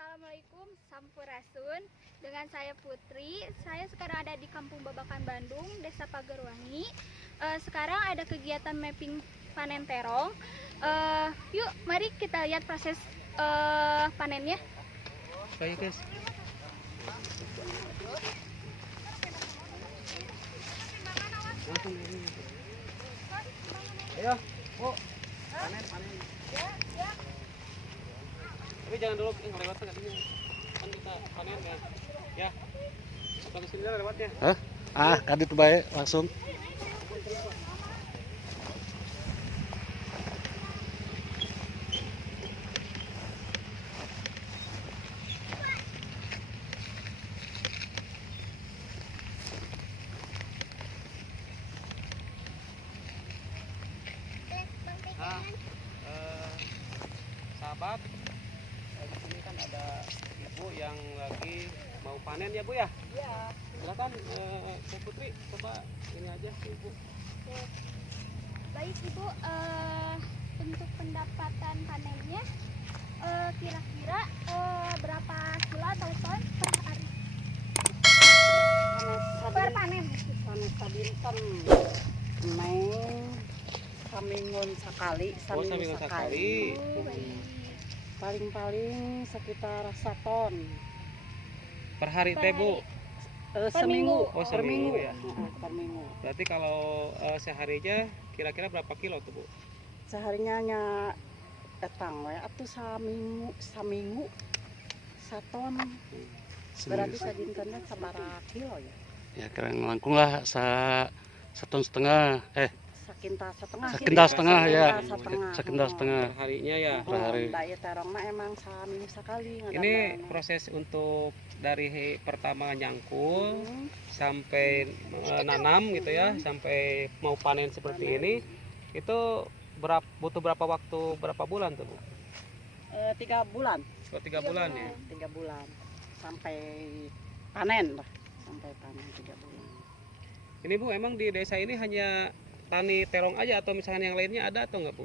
Assalamualaikum, Sampurasun. Dengan saya Putri. Saya sekarang ada di Kampung Babakan, Bandung, Desa Pagerwangi. Sekarang ada kegiatan mapping panen terong. Yuk, mari kita lihat proses panennya. Baik guys. Ayo, Bu. Panen. Ya. Tapi jangan dulu ngelewatkan tadinya. Kan kita panen kan. Ya. Apa kesini lewatnya? Hah? Kadit baik langsung. Sahabat, di sini kan ada ibu yang lagi mau panen ya Bu ya? Iya. Silakan Bu Putri, coba ini aja Ibu. Baik Ibu, untuk pendapatan panennya kira-kira berapa kilo atau ton per hari? Per panen. Panes sabinten samingun sekali, Oh, sambil sekali. Oh, baik. paling sekitar 1 ton Per hari teh Bu. seminggu. Oh, per seminggu minggu ya. per minggu. Berarti kalau seharinya kira-kira berapa kilo tuh Bu? Seharinya nya etang we atuh saminggu 1 ton. Berarti sabintennya sabaraha kilo ya? Ya keren langkung lah 1,5 ton. Sakintal setengah. Sakintal setengah ya. Sakintal setengah. Per harinya ya. Per hari. Daya terong mah emang saminggu sekali. Ini proses untuk dari pertama nyangkul sampai nanam gitu ya, sampai mau panen seperti ini, itu butuh berapa waktu, berapa bulan tuh Bu? 3 bulan. Oh, 3 bulan ya. 3 bulan sampai panen lah. Sampai panen 3 bulan. Ini Bu, emang di desa ini hanya tani terong aja atau misalnya yang lainnya ada atau enggak Bu?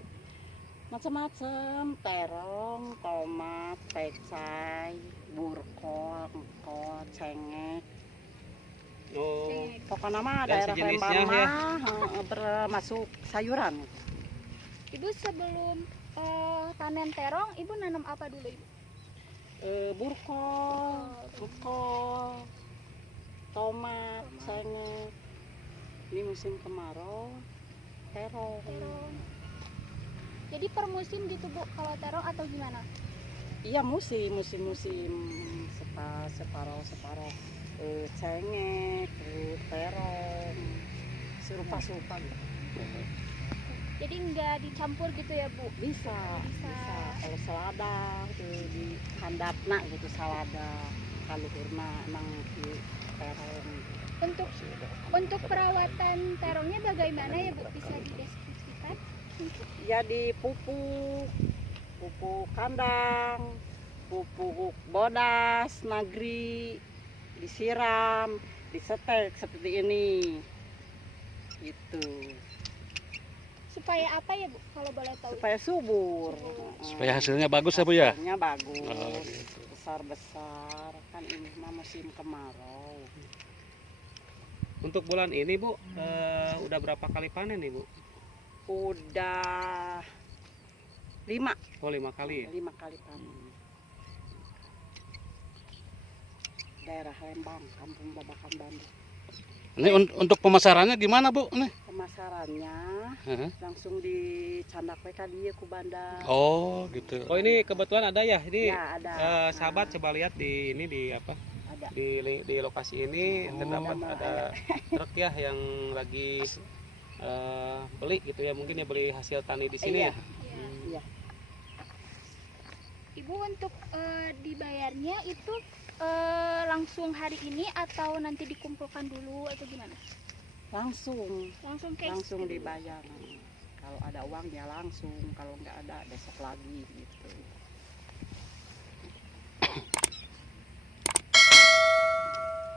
Macam-macam, terong, tomat, pecai, burkol, engkol, cengek. Oh, Pokoknya mah Dan daerah sejenisnya Lembang ya. mah bermasuk sayuran. Ibu sebelum panen terong, Ibu nanam apa dulu Ibu? Burkol, engkol, tomat, cengek. Ini musim kemarau, terong. Terong. Jadi per musim gitu Bu, kalau terong atau gimana? Iya musim separuh cengek, terong, serupa gitu. Jadi nggak dicampur gitu ya Bu? Bisa. Kalau selada tuh di handapna gitu salada, kaluhurna emang di terong. Untuk perawatan terongnya bagaimana ya Bu? Bisa dideskripsikan? Ya di pupuk kandang, pupuk bodas, nagri, disiram, disetek seperti ini. Gitu. Supaya apa ya Bu? Kalau boleh tahu? Supaya subur. Supaya hasilnya bagus ya Bu ya? Hasilnya bagus. Oh, gitu. Besar-besar. Kan ini mah musim kemarau. untuk bulan ini Bu, udah berapa kali panen nih Bu? Udah 5 Oh, 5 kali ya? 5 kali panen. Daerah Lembang, Kampung Babakan, Bandung. Ini untuk pemasarannya gimana Bu? Nih. Pemasarannya Heeh. langsung dicandak we ka dieu ku bandar. Oh gitu. Oh, ini kebetulan ada ya? Ini Ya, ada. sahabat coba lihat di ini di apa? Ada. Di lokasi ini terdapat ada. ada truk ya yang lagi beli gitu ya, mungkin ya beli hasil tani di sini Iya. ya. Iya. Ibu untuk dibayarnya itu langsung hari ini atau nanti dikumpulkan dulu atau gimana? Langsung Cash gitu. dibayar. Kalau ada uangnya langsung, kalau nggak ada besok lagi gitu.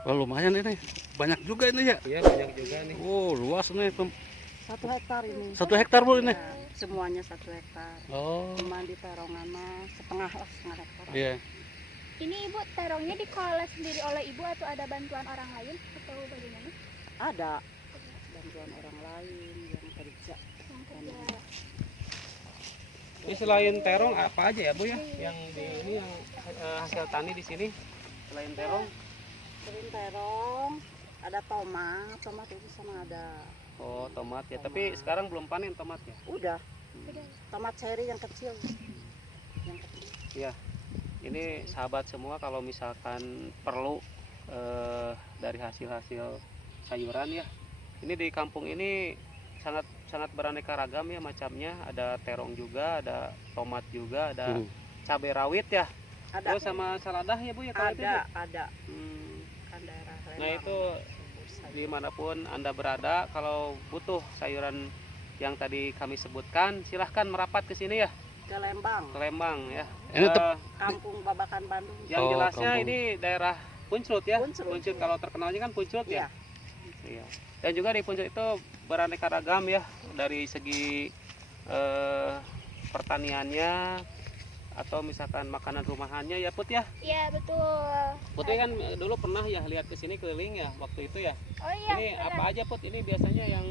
Oh, lumayan ini. Banyak juga ini ya. Iya, banyak juga nih. Oh, luas nih. 1 hektar ini. 1 hektar Bu ini. Ya, semuanya 1 hektar. Oh. Cuma di terongan mah setengah hektar. Iya. Ini Ibu terongnya dikelola sendiri oleh Ibu atau ada bantuan orang lain atau bagaimana? Ada bantuan orang lain yang kerja. Yang kerja. Ini selain terong apa aja ya Bu ya? Yang di ini yang hasil tani di sini selain terong? Selain terong, ada tomat itu sama ada. Oh tomat ya. Tapi sekarang belum panen tomatnya. Udah, Udah. tomat cherry yang kecil. Yang kecil. Iya. Ini sahabat semua kalau misalkan perlu dari hasil-hasil sayuran ya. Ini di kampung ini sangat beraneka ragam ya macamnya. Ada terong juga, ada tomat juga, ada cabai rawit ya. Ada. Terus sama saladah ya Bu ya kalau itu, Bu? Ada. Kan daerah Nah Lembang. itu dimanapun Anda berada, kalau butuh sayuran yang tadi kami sebutkan, silahkan merapat ke sini ya, Ke Lembang, ke Lembang ya. Ini Kampung Babakan Bandung. Yang Oh, jelasnya kampung. ini daerah Punclut ya. Punclut. Kalau terkenalnya kan Punclut Iya. ya. Iya. Dan juga di Punclut itu beraneka ragam ya dari segi pertaniannya atau misalkan makanan rumahannya ya Put ya. Iya betul. Putri kan dulu pernah ya lihat ke sini keliling ya waktu itu ya. Oh iya. Ini benar. apa aja Put? Ini biasanya yang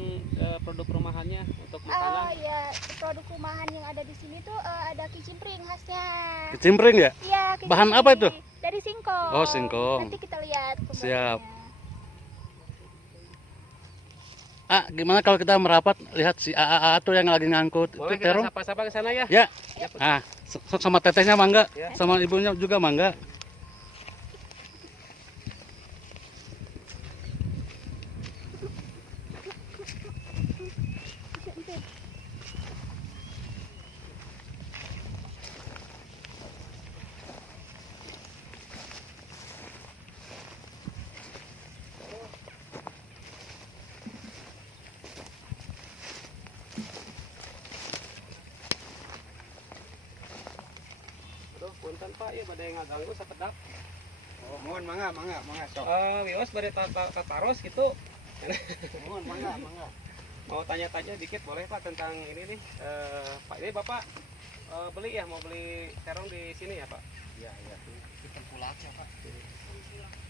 produk rumahannya untuk Oh makanan. iya, produk rumahan yang ada di sini tuh ada kicimpring khasnya. Kecimpring ya? Iya. Bahan kicimpring. apa itu? Dari singkong. Oh, singkong. Nanti kita lihat. Siap. pembagiannya. Gimana kalau kita merapat lihat si AA tuh yang lagi ngangkut Boleh itu kita terong? sapa-sapa ke sana ya? Ya. Ya, Put. Sama tetehnya mangga, Ya. sama ibunya juga mangga. Aduh, punten Pak ya pada yang ngaganggu sakedap. Oh, mohon mangga sok. Wios pada tataros gitu. Mohon mangga. Mau tanya-tanya dikit boleh Pak tentang ini nih. Pak ini Bapak beli ya, mau beli terong di sini ya Pak? Iya. Itu tengkulak ya, Pak.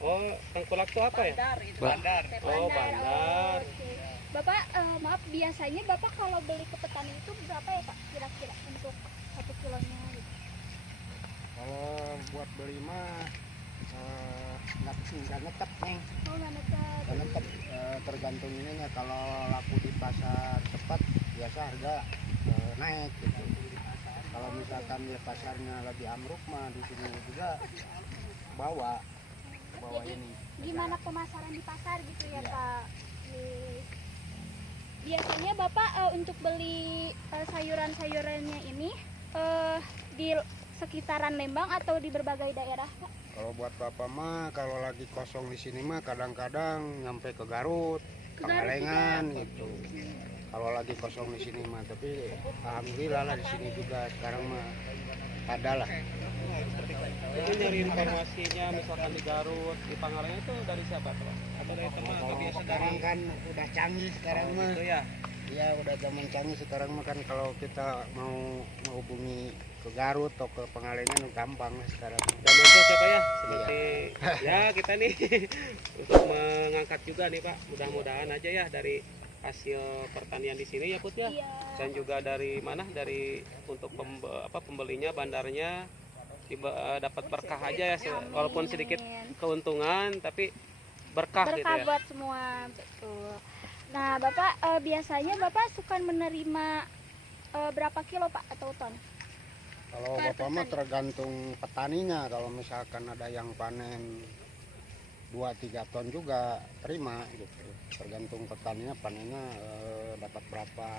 Oh, tengkulak itu apa ya? Bandar itu. Bandar. Oh, bandar. Oke. Bapak, maaf, biasanya Bapak kalau beli ke petani itu berapa ya Pak? Kira-kira untuk 1 kilonya gitu. Kalau buat beli mah nggak netep nih. Oh, nggak dekat. Nggak netep, tergantung ininya. Kalau laku di pasar cepat biasa harga naik gitu. Kalau misalkan di pasarnya lagi amruk mah di sini juga bawa Jadi, ini. gimana pemasaran di pasar gitu ya Iya. Pak? Biasanya Bapak untuk beli sayuran-sayurannya ini di sekitaran Lembang atau di berbagai daerah Pak? Kalau buat bapak mah kalau lagi kosong di sini mah kadang-kadang nyampe ke Garut, Ke Garut Pangalengan gitu. Kalau lagi kosong di sini mah, tapi alhamdulillah lah di sini juga sekarang mah ada lah. Itu nyari informasinya misalkan di Garut, di Pangalengan itu dari siapa tuh? Atau dari teman atau Kalau biasa dari sekarang kan udah canggih sekarang mah. gitu ya? Iya udah zaman canggih sekarang mah kan kalau kita mau menghubungi ke Garut atau ke Pangalengan gampang lah sekarang. Dan itu siapa ya? Seperti ya kita nih untuk mengangkat juga nih Pak. Mudah-mudahan aja ya dari hasil pertanian di sini ya Put ya. Iya. Dan juga dari mana? Dari untuk pembelinya, bandarnya dapat berkah aja ya, walaupun sedikit Amin. keuntungan tapi berkah gitu Berkah ya. buat semua, betul. Nah, Bapak biasanya Bapak suka menerima berapa kilo Pak atau ton? Kalau Per bapak mah petani. tergantung petaninya. Kalau misalkan ada yang panen 2-3 ton juga terima gitu. Tergantung petaninya panennya dapat berapa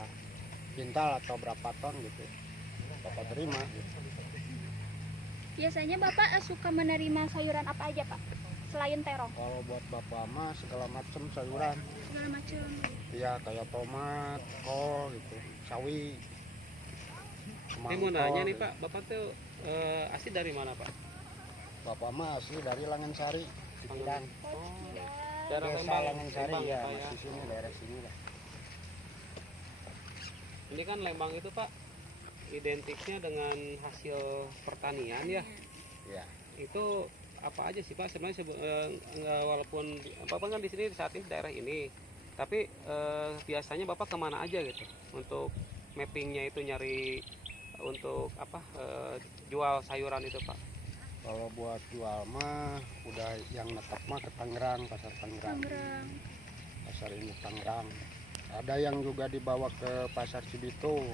kintal atau berapa ton gitu. Bapak terima gitu. Biasanya Bapak suka menerima sayuran apa aja Pak? Selain terong, Kalau buat bapak mah segala macam sayuran. segala macam. Iya kayak tomat, kol gitu, sawi. Ini mau nanya nih Pak, Bapak tuh asli dari mana Pak? Bapak mah asli dari Langensari, Cikidang. Daerah Desa Lembang, Langensari Lembang ya, Pak, ya. masih sini daerah sini lah. Ini kan Lembang itu Pak identiknya dengan hasil pertanian ya. Iya. itu apa aja sih Pak sebenarnya walaupun Bapak kan di sini saat ini daerah ini, tapi biasanya Bapak kemana aja gitu untuk mappingnya itu nyari untuk apa jual sayuran itu Pak? Kalau buat jual mah udah yang netap mah ke Tangerang, pasar Tangerang. Tangerang. Pasar ini Tangerang. Ada yang juga dibawa ke pasar Cibito.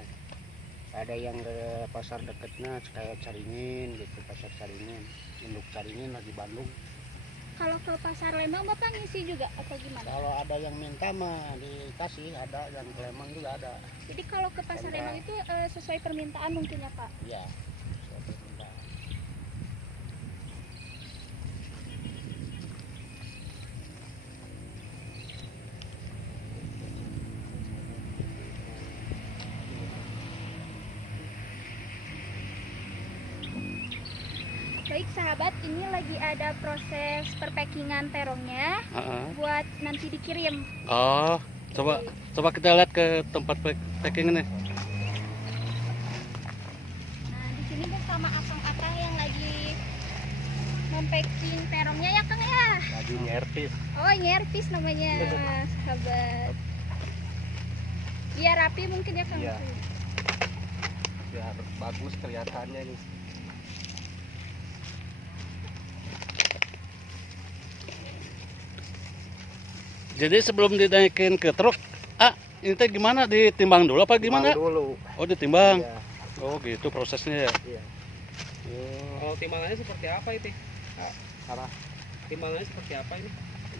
Ada yang ke pasar dekatnya kayak Caringin gitu, pasar Caringin. Induk Caringin lagi Bandung. Kalau ke pasar Lembang Bapak ngisi juga atau gimana? Kalau ada yang minta mah dikasih, ada yang ke Lembang juga ada. Jadi kalau ke pasar Lembang itu sesuai permintaan mungkin ya Pak? Iya. Suatu minta. Baik sahabat, ini lagi ada proses perpackingan terongnya Heeh. buat nanti dikirim. Oh, coba kita lihat ke tempat packing nih. Nah, di sini bersama akang-akang yang lagi mempacking terongnya ya Kang ya. Lagi nyertis. Oh, nyertis namanya, sahabat. Biar rapi mungkin ya Kang. Iya. Biar bagus kelihatannya nih. Jadi sebelum dinaikin ke truk, ini teh gimana? Ditimbang dulu apa gimana? Dulu. Oh, ditimbang. Iya. Oh, gitu prosesnya ya. Iya. Kalau timbangannya seperti apa itu? Arah Timbangannya seperti apa ini?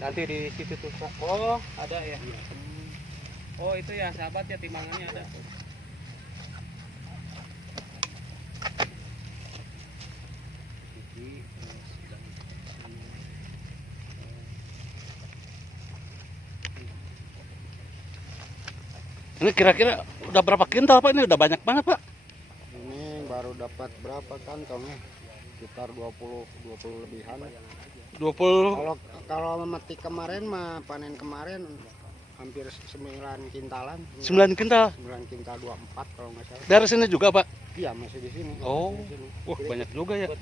nanti di situ tuh. Oh, ada ya. Oh, itu ya sahabat ya timbangannya ada. Ini kira-kira udah berapa kintal Pak? Ini udah banyak banget Pak. Ini baru dapat berapa kantongnya? Sekitar 20 lebihan. 20. Kalau memetik kemarin mah panen kemarin hampir 9 kintalan. 9 kintal. 9 kintal 24 kalau nggak salah. Dari sini juga Pak. Iya masih di sini. Oh. Di sini. Wah, banyak juga ya.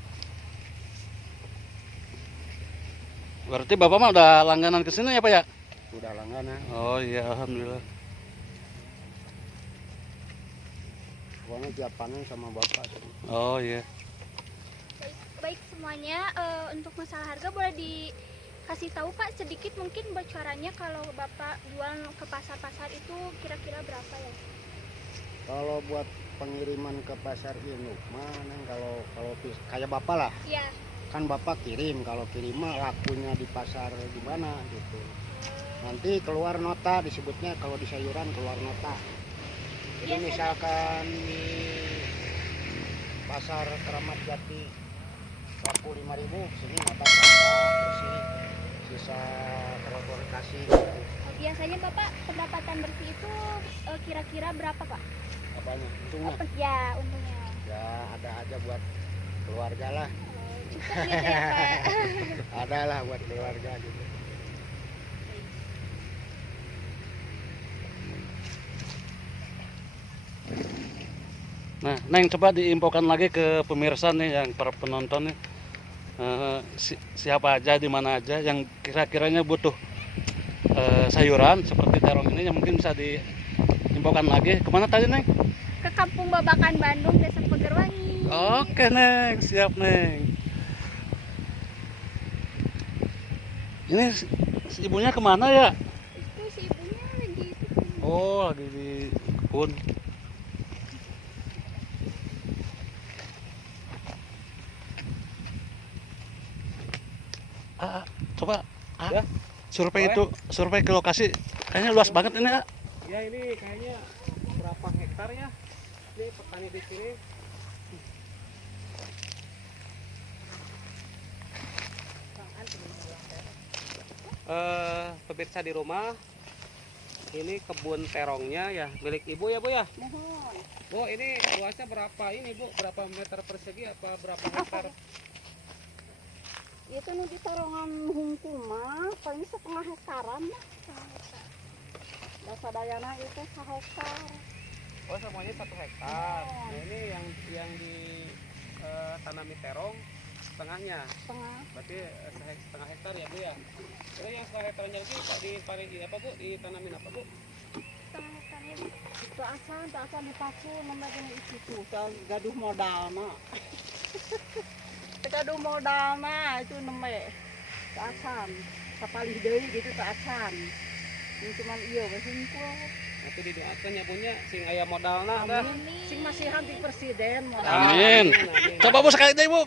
Berarti Bapak mah udah langganan ke sini ya Pak ya? Udah langganan. Oh iya, alhamdulillah. Pokoknya tiap panen sama bapak. Oh iya. Baik semuanya, untuk masalah harga boleh dikasih tahu Pak sedikit mungkin bocorannya kalau Bapak jual ke pasar-pasar itu kira-kira berapa ya? Kalau buat pengiriman ke pasar induk mah Neng, kalau kayak bapak lah, Iya. kan bapak kirim, kalau kirim mah lakunya di pasar di mana gitu. Nanti keluar nota disebutnya, kalau di sayuran keluar nota. Jadi Biasanya- misalkan di pasar Keramat Jati laku 5.000, sini nota berapa, bersih, sisa trotoar kasih gitu. Biasanya Bapak pendapatan bersih itu kira-kira berapa Pak? Apanya? Untungnya Ya untungnya. ya ada aja buat keluarga lah, Cukup gitu ya Pak. ada lah buat keluarga gitu. Nah, Neng coba diinfokan lagi ke pemirsa nih yang para penonton nih. Siapa aja di mana aja yang kira-kiranya butuh sayuran seperti terong ini yang mungkin bisa diinfokan lagi. Kemana tadi Neng? Ke Kampung Babakan Bandung, Desa Pagerwangi. Oke Neng, siap Neng. Ini si ibunya kemana ya? Itu si ibunya lagi itu. Oh, lagi di kebun. Coba Ya. survei Boleh. itu, survei ke lokasi. Kayaknya luas banget ini ya. Ya ini kayaknya berapa hektar ya? Ini petani di sini. Pemirsa di rumah, ini kebun terongnya ya milik ibu ya Bu ya. Mohon. Bu ini luasnya berapa ini Bu? Berapa meter persegi apa berapa hektar? Itu nu di torongan hungkul mah paling setengah hektaran lah. Dasa dayana itu 1 hektar. Oh semuanya 1 hektar. Nah ini yang di tanami terong setengahnya. setengah. Berarti setengah hektar ya Bu ya. Terus yang setengah hektarnya lagi Pak di apa Bu? Ditanamin apa Bu? Setengah hektarnya Bu. Tak asan dipacu namanya itu tuh gaduh modal nak. Gaduh modal nah itu namanya tak asan. Kapalih deui gitu tak asan. Ini cuma iya besingkul. Nanti didoakan ya punya sing aya modalna dah. Sing masih hanti presiden modal. Amin. Amin. Coba Bu sekali deh Bu.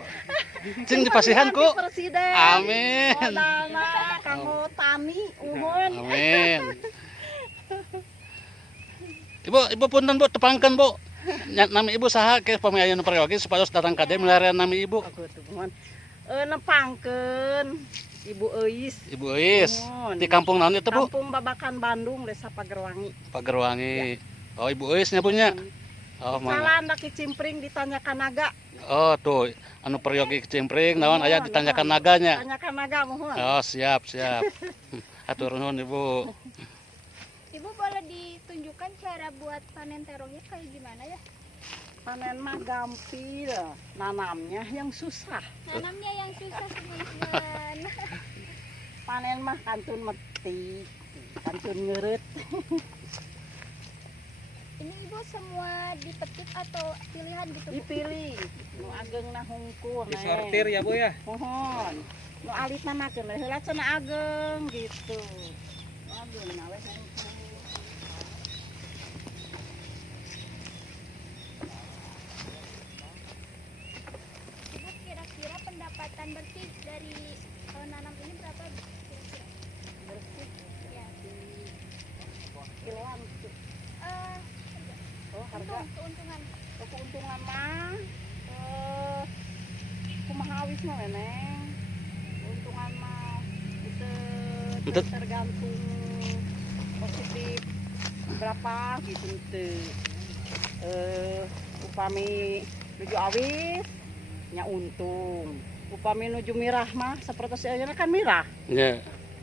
Cing dipasihan ku. Presiden. Amin. Modalna kanggo tani uhun. Amin. Ibu punten Bu tepangkan Bu. Nami Ibu saha ke pamiayan peryogi supaya datang kade melarian nami Ibu. Aku tuh mohon nepangkeun Ibu Eis. Ibu Is. Mohon. Di kampung naon itu Bu? Kampung Babakan Bandung, Desa Pagerwangi. Pagerwangi. Oh Ibu Is nya punya. Oh mangga. Salah anda kicimpring ditanyakan naga. Oh tuh anu peryogi kecimpring naon aya ditanyakan naganya. Tanyakan naga mohon. Oh siap. Atur nuhun Ibu. Ibu boleh ditunjukkan cara buat panen terongnya kayak gimana ya? Panen mah gampil, nanamnya yang susah. Nanamnya yang susah teman-teman. Panen mah kantun metik, kantun ngeret. Ini Ibu semua dipetik atau pilihan gitu? Bu? Dipilih, nu ageng nah hungkul. Disortir ya Bu ya. Mohon. Nu alit nama cenah heula cenah ageng gitu. Nu ageng nah we hungkul. Ibu kira-kira pendapatan bersih dari nanam ini berapa kira-kira? Bersih Ya. kiloan gitu. Eh, Oh, harga keuntungan. keuntungan mah kumaha awis mah Neneng. Keuntungan mah itu Untuk- tergantung positif berapa gitu teu. Upami nuju awis nya untung. Upami nuju mirah mah seperti si ayeuna kan mirah. Ya.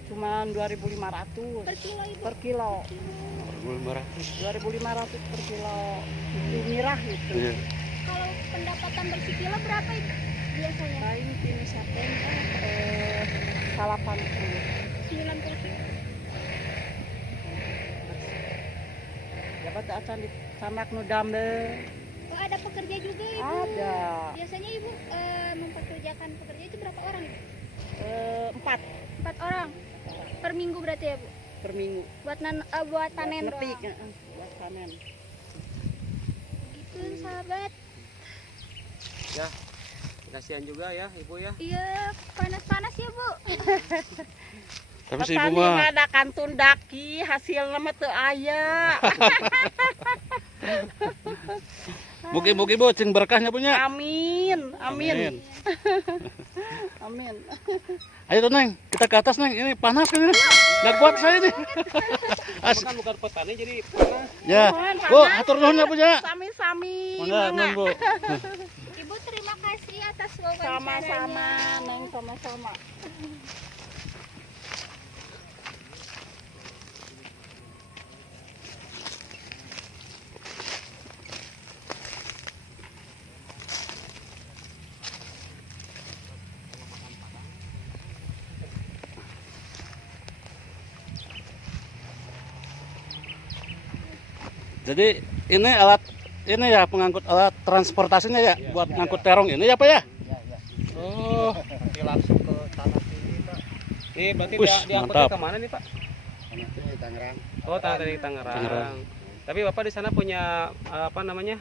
Cuman 2.500 Per kilo Ibu. per kilo. 2.500. 2.500 per kilo. Itu mirah gitu. Iya. Kalau pendapatan bersih kilo berapa Ibu? Biasanya Lain ini siapa salapan 90 kilo. dapat acan di sanak nu dambe Oh, ada pekerja juga Ibu. ada Biasanya Ibu mempekerjakan pekerja itu berapa orang Ibu? 4 4 orang per minggu berarti ya Bu? per minggu Buat buat panen buat doang. metik, buat panen. Gitu sahabat. Ya. Kasihan juga ya Ibu ya. Iya, panas-panas ya Bu. Tapi si Ibu Petani mah mah ada kantun daki hasilnya mah teu aya. mugi-mugi Bu cing berkahnya punya. Amin amin amin. Ayo tuh Neng, kita ke atas Neng. Ini panas kan ini. Nggak kuat saya nih. Bukan bukan petani jadi panas. Ya. Mohon Bu, panas. atur nuhun ya punya. Sami-sami. Mangga nuhun Bu. Ibu terima kasih atas wawancaranya. Sama-sama, Neng, sama-sama. Jadi ini alat ini ya pengangkut alat transportasinya ya buat ngangkut terong ini ya Pak ya? Oh, Nanti langsung ke tanah tinggi Pak. Nih berarti Wih, diangkutnya mantap. kemana nih Pak? Tanah tinggi Tangerang. Oh dari Tangerang. Tangerang. Tapi Bapak di sana punya apa namanya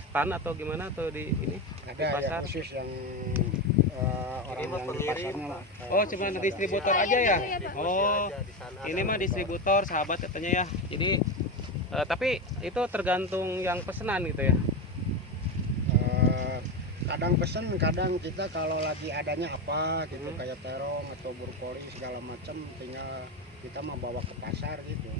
stand atau gimana atau di ini? Ada pasar? ya khusus yang orang yang di pasarnya Pak. Oh cuma Khusus ada. distributor Oh, aja iya ya? gitu ya, Pak. Oh ini mah distributor sahabat katanya ya. Jadi tapi itu tergantung yang pesanan gitu ya. Kadang pesen, kadang kita kalau lagi adanya apa gitu kayak terong atau brokoli segala macam tinggal kita mau bawa ke pasar gitu.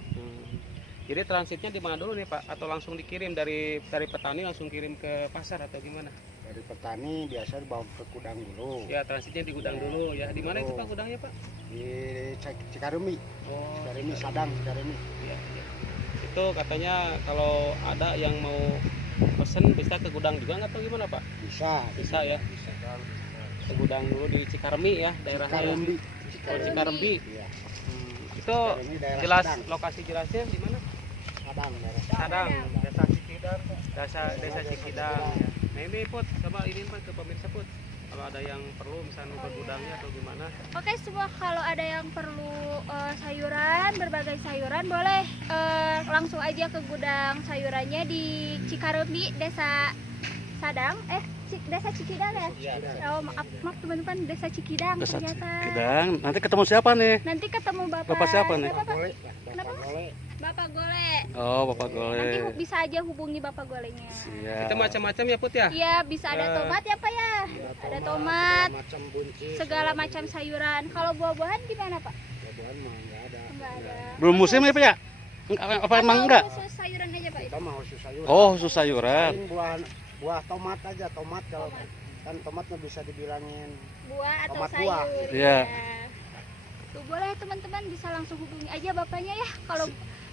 Jadi transitnya di mana dulu nih Pak? Atau langsung dikirim dari petani langsung kirim ke pasar atau gimana? Dari petani biasa dibawa ke gudang dulu. Ya transitnya di gudang dulu ya. Di mana itu Pak gudangnya Pak? Di Cikarumi, Oh Cikarumi Sadang, Cikarumi. ya, ya. Itu katanya kalau ada yang mau pesen bisa ke gudang juga nggak tahu gimana Pak? Bisa. Bisa ya. Bisa. ke gudang dulu di Cikarembi ya, daerahnya. Cikarembi. Oh, Cikarembi. Iya. Itu Ini daerah jelas Sadang. lokasi jelasnya di mana? Sadang, daerah Sadang, Desa Cikidang. Desa Cikidang. Ya. Nah ini Put, coba ini Pak ke pemirsa Put. Kalau ada yang perlu misalnya ke gudangnya atau gimana? Oke, semua kalau ada yang perlu sayuran, berbagai sayuran, boleh langsung aja ke gudang sayurannya di Cikarembi, Desa Sadang, Desa Cikidang ya? Iya. Oh, maaf teman-teman, Desa Cikidang Desa ternyata. Cikidang. Nanti ketemu siapa nih? Nanti ketemu Bapak siapa nih? Bapak, Gole, Kenapa? Gole. Bapak Gole. Oh, Bapak Nanti Gole. bisa aja hubungi Bapak Golenya. Siap. Itu macam-macam ya Put ya? Iya, bisa ada Eh, tomat ya Pak ya? Ada Ada tomat, segala macam buncis. segala macam sayuran. Kalau buah-buahan gimana Pak? Buah-buahan mah nggak ada. Enggak ada. Belum musim ya, Pak ya? Apa emang Atau enggak? khusus sayuran aja Pak? Kita mah khusus sayur. Oh, khusus sayuran. Paling buah tomat aja, tomat kalau kan tomatnya bisa dibilangin. Buah atau Tomat sayur. buah. Iya. Tuh boleh teman-teman bisa langsung hubungi aja bapaknya ya kalau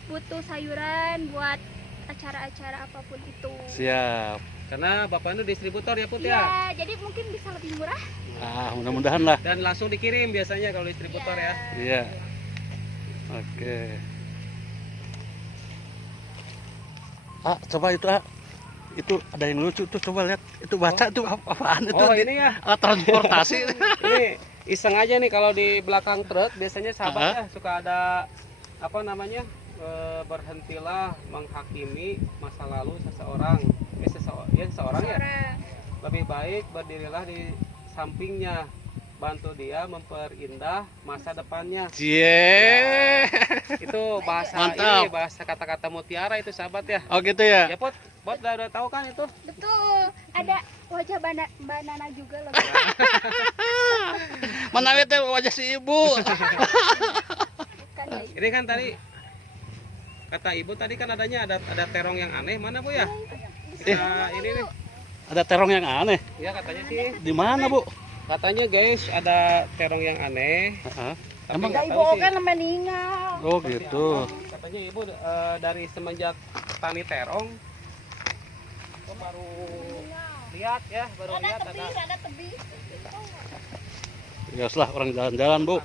butuh sayuran buat acara-acara apapun itu. Siap. Karena Bapak itu distributor ya Put Iya, ya? jadi mungkin bisa lebih murah. Ah, mudah-mudahan lah. Dan langsung dikirim biasanya kalau distributor ya. Iya. Oke. Coba itu, itu ada yang lucu tuh, coba lihat. Itu baca tuh apaan itu? Oh ini ya, Alat transportasi. ini iseng aja nih kalau di belakang truk biasanya sahabat ya suka ada apa namanya berhentilah menghakimi masa lalu seseorang. Seseorang ya Seorang. lebih baik berdirilah di sampingnya, bantu dia memperindah masa depannya. Cie. Itu bahasa Mantap. ini, bahasa kata-kata mutiara itu sahabat ya. Oh gitu ya. Ya Pot udah tahu kan itu? Betul. Ada wajah Mbak Nana juga loh. Mana itu wajah si ibu? Kan ya. Ini kan tadi kata ibu tadi kan adanya ada terong yang aneh, mana Bu ya? Nah, ini nih. Ada terong yang aneh. Ya katanya sih. Di mana, Bu? Katanya guys ada terong yang aneh. Heeh. Tapi Emang nggak Ibu tahu sih. kan meninggal. Oh gitu. Katanya ibu dari semenjak tani terong oh, baru lihat ya, baru lihat ada tebing. Biasalah orang jalan-jalan, Bu.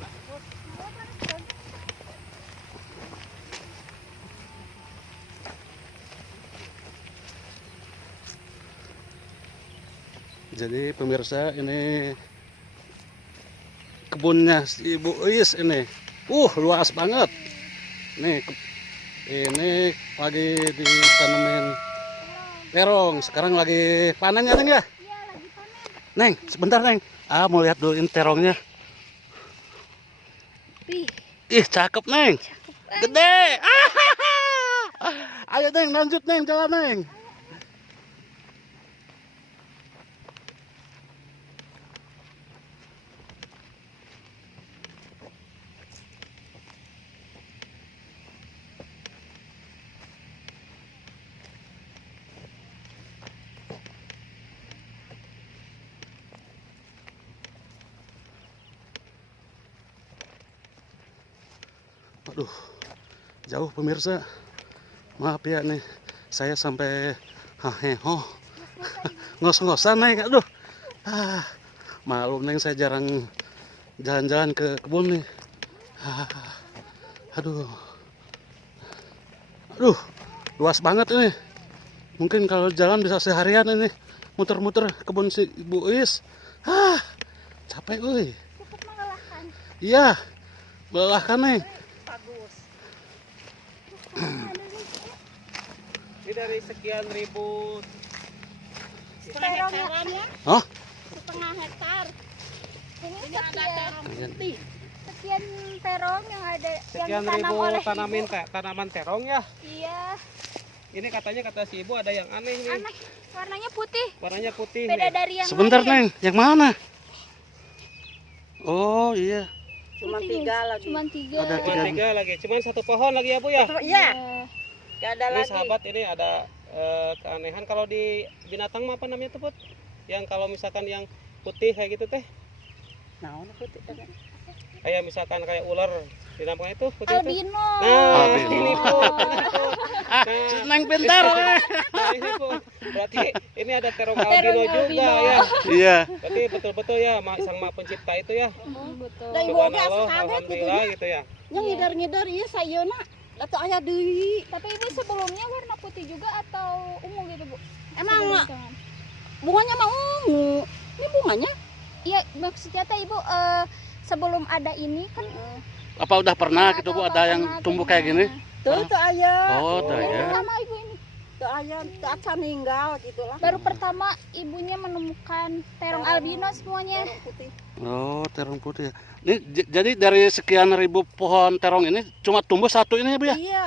Jadi pemirsa, ini kebunnya si Ibu Is ini. Luas banget. Ini lagi ditanemin terong. Sekarang lagi panen ya, Neng ya? Iya, lagi panen. Neng, sebentar, Neng. Mau lihat dulu ini terongnya. Wih, Ih, cakep, Neng. Gede. Ayo, Neng, lanjut, Neng, jalan, Neng. Aduh, jauh pemirsa. Maaf ya nih, saya sampai ngos-ngosan Neng. Aduh, maklum Neng, saya jarang jalan-jalan ke kebun nih. Aduh, luas banget ini. Mungkin kalau jalan bisa seharian ini, muter-muter kebun si Ibu Is. Capek, euy. cukup melelahkan. Iya, melelahkan Neng. ini dari sekian ribu Terongnya Hah? setengah hektar. Ini ada terong putih. sekian terong yang ada sekian yang ditanam ribu oleh tanaman terong ya. Iya, Ini katanya kata si ibu ada yang aneh nih. aneh. Warnanya putih. Warnanya putih. Beda nih. dari yang Sebentar lain. Neng, yang mana? Oh iya. Cuma Putih, 3 lagi. Cuman 3. Ada Cuma tiga lagi, cuman satu pohon lagi ya Bu ya. Iya, gak ada Ini lagi. sahabat ini ada keanehan kalau di binatang mah apa namanya tuh Put? Yang kalau misalkan yang putih kayak gitu teh, Nah, ini putih kan. kayak misalkan kayak ular dinamakan itu putih itu. Albino. Nah, Albino. ini Put. Senang pintar. Nah, ini Bu, berarti ini ada terong albino juga ya. Iya. Berarti betul-betul ya sang Maha Pencipta itu ya. Betul. Dari Subhanallah, boga sekaget gitu alhamdulillah ya. gitu ya. Yang ngidar-ngidar ieu sayeuna atuh aya deui. Tapi ibu sebelumnya warna putih juga atau ungu gitu bu? Emang Sebelum tangan. bunganya mah ungu. Ini bunganya Iya maksudnya teh ibu sebelum ada ini kan Apa udah pernah gitu atau Bu ada yang pernah tumbuh gimana? kayak gini? tuh itu aya. Oh, ada Baru ya. pertama ibu ini. Tuh aya acan ninggal gitu lah. Baru pertama ibunya menemukan terong albino semuanya. Terong putih. Oh, terong putih. Ini jadi dari sekian ribu pohon terong ini cuma tumbuh satu ini ya Bu ya? Iya,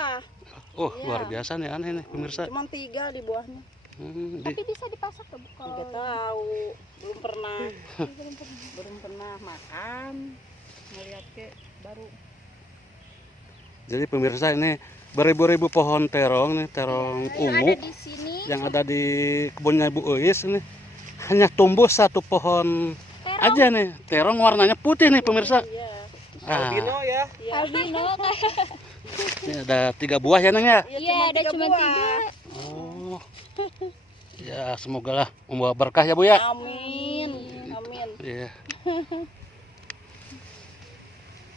Oh, Iya. luar biasa nih aneh nih pemirsa. cuma 3 di buahnya. Tapi bisa dipasak tuh bu kalau Enggak tahu, belum pernah. Belum pernah makan. Ngeliat ke baru. Jadi pemirsa ini beribu-ribu pohon terong nih, terong yang ungu ada di sini yang ada di kebunnya Bu Uis ini hanya tumbuh satu pohon terong aja nih. Terong warnanya putih nih pemirsa. Iya. Ah, Albino ya. Iya. albino kan. ini ada 3 buah ya Neng ya? Iya ada cuma 3. Oh. Ya, semoga lah membawa berkah ya Bu ya. Amin. Amin. Iya.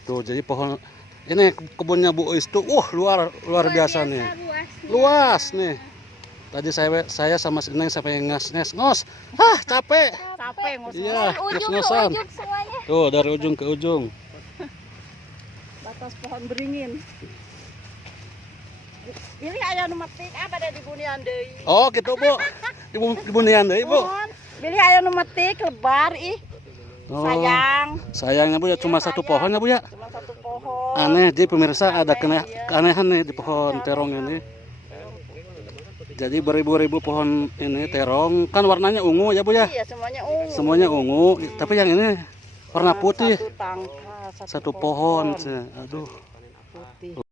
Tuh, jadi pohon ini kebunnya Bu Uis tuh, luar biasa nih. Luasnya. Luas nih. Tadi saya sama si Neng sampai ngos. Capek. Capek ngos. Iya, Dari ujung ke ngos-ngosan. ujung semuanya. Tuh, dari ujung ke ujung. Batas pohon beringin. Pilih aya nu metik apa ada di bunian deui. Oh, gitu Bu. Di bunian deui, Bu. Pohon. Pilih aya nu metik lebar ih. Oh, Sayang. sayangnya Bu ya cuma satu pohon ya Bu ya. Cuma satu pohon. Aneh, jadi pemirsa ada keanehan nih di pohon terong ini. Jadi beribu-ribu pohon ini terong, kan warnanya ungu ya Bu ya. Iya, semuanya ungu. Semuanya ungu, tapi yang ini warna putih. Satu tangka, Satu pohon. Aduh. putih.